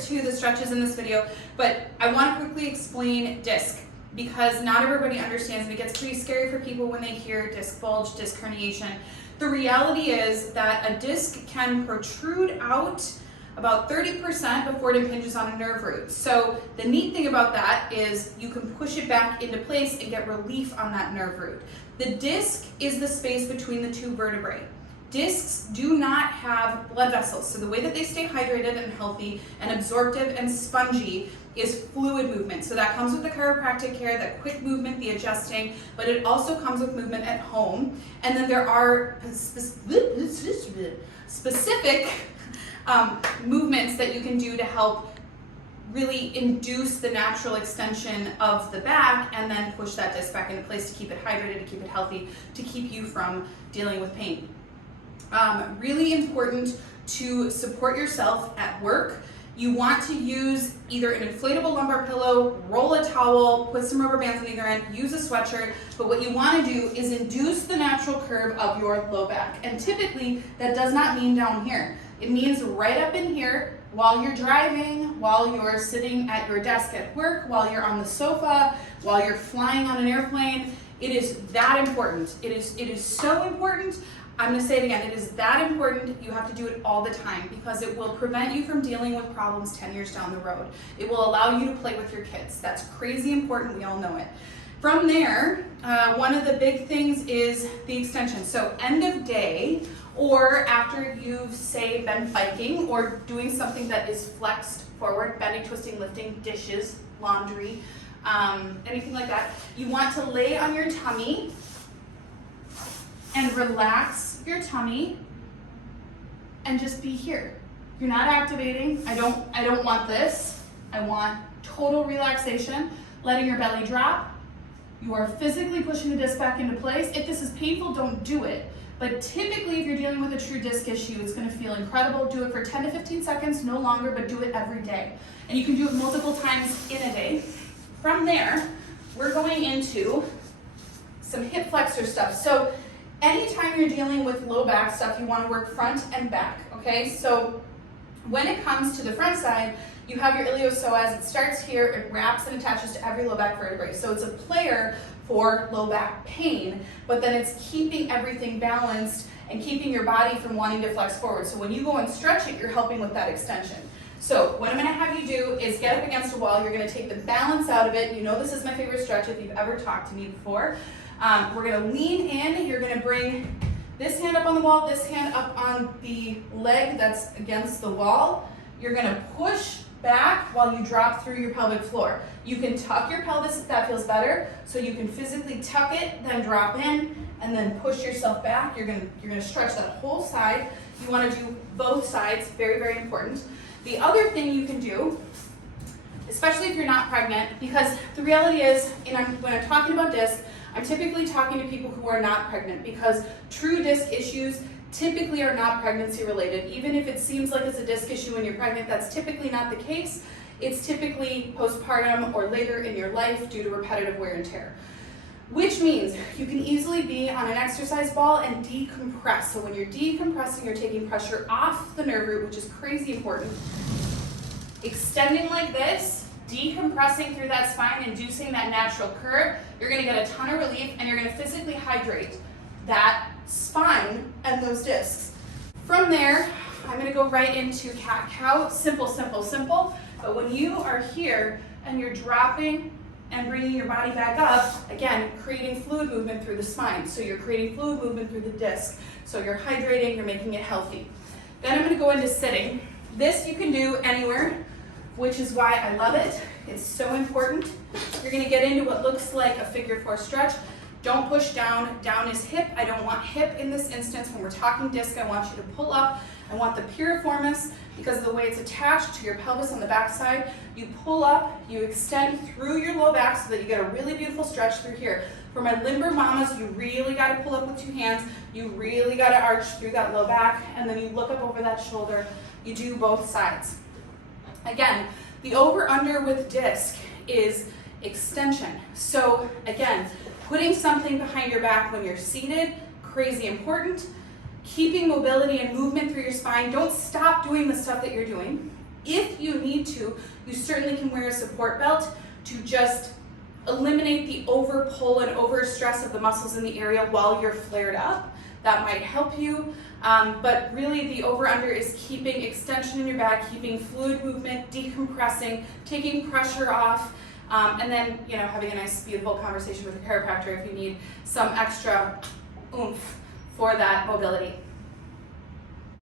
similar to the stretches in this video, but I want to quickly explain disc because not everybody understands, and it gets pretty scary for people when they hear disc bulge, disc herniation. The reality is that a disc can protrude out about 30% before it impinges on a nerve root. So the neat thing about that is you can push it back into place and get relief on that nerve root. The disc is the space between the two vertebrae. Discs do not have blood vessels, so the way that they stay hydrated and healthy and absorptive and spongy is fluid movement. So that comes with the chiropractic care, that quick movement, the adjusting, but it also comes with movement at home. And then there are specific movements that you can do to help really induce the natural extension of the back and then push that disc back into place to keep it hydrated, to keep it healthy, to keep you from dealing with pain. Really important to support yourself at work. You want to use either an inflatable lumbar pillow, roll a towel, put some rubber bands on either end, use a sweatshirt, but what you want to do is induce the natural curve of your low back. And typically that does not mean down here. It means right up in here while you're driving, while you're sitting at your desk at work, while you're on the sofa, while you're flying on an airplane. It is that important. It is so important. I'm going to say it again, it is that important. You have to do it all the time because it will prevent you from dealing with problems 10 years down the road. It will allow you to play with your kids. That's crazy important, we all know it. From there, one of the big things is the extension. So end of day, or after you've, say, been biking or doing something that is flexed forward, bending, twisting, lifting, dishes, laundry, anything like that, you want to lay on your tummy and relax your tummy and just be here. You're not activating. I don't want this. I want total relaxation, letting your belly drop. You are physically pushing the disc back into place. If this is painful, don't do it. But typically, if you're dealing with a true disc issue, it's gonna feel incredible. Do it for 10 to 15 seconds, no longer, but do it every day. And you can do it multiple times in a day. From there, we're going into some hip flexor stuff. So anytime you're dealing with low back stuff, you want to work front and back, okay? So when it comes to the front side, you have your iliopsoas. It starts here, it wraps and attaches to every low back vertebrae. So it's a player for low back pain, but then it's keeping everything balanced and keeping your body from wanting to flex forward. So when you go and stretch it, you're helping with that extension. So what I'm going to have you do is get up against a wall. You're going to take the balance out of it. You know this is my favorite stretch if you've ever talked to me before. We're going to lean in. You're going to bring this hand up on the wall, this hand up on the leg that's against the wall. You're going to push back while you drop through your pelvic floor. You can tuck your pelvis if that feels better, so you can physically tuck it, then drop in, and then push yourself back. You're going to stretch that whole side. You want to do both sides, very, very important. The other thing you can do, especially if you're not pregnant, because the reality is, when I'm talking about disc, I'm typically talking to people who are not pregnant because true disc issues typically are not pregnancy related. Even if it seems like it's a disc issue when you're pregnant, that's typically not the case. It's typically postpartum or later in your life due to repetitive wear and tear. Which means you can easily be on an exercise ball and decompress. So when you're decompressing, you're taking pressure off the nerve root, which is crazy important. Extending like this, decompressing through that spine, inducing that natural curve, you're going to get a ton of relief and you're going to physically hydrate that spine and those discs. From there, I'm going to go right into cat-cow. Simple, simple, simple. But when you are here and you're dropping and bringing your body back up, again, creating fluid movement through the spine. So you're creating fluid movement through the disc. So you're hydrating, you're making it healthy. Then I'm going to go into sitting. This you can do anywhere, which is why I love it. It's so important. You're going to get into what looks like a figure 4 stretch. Don't push down. Down is hip. I don't want hip in this instance. When we're talking disc, I want you to pull up. I want the piriformis, because of the way it's attached to your pelvis on the back side. You pull up, you extend through your low back so that you get a really beautiful stretch through here. For my limber mamas, you really got to pull up with 2 hands. You really got to arch through that low back, and then you look up over that shoulder. You do both sides. Again, the over-under with disc is extension. So again, putting something behind your back when you're seated, crazy important. Keeping mobility and movement through your spine. Don't stop doing the stuff that you're doing. If you need to, you certainly can wear a support belt to just eliminate the over pull and over stress of the muscles in the area while you're flared up. That might help you. But really the over-under is keeping extension in your back, keeping fluid movement, decompressing, taking pressure off, and then having a nice, beautiful conversation with your chiropractor if you need some extra oomph for that mobility.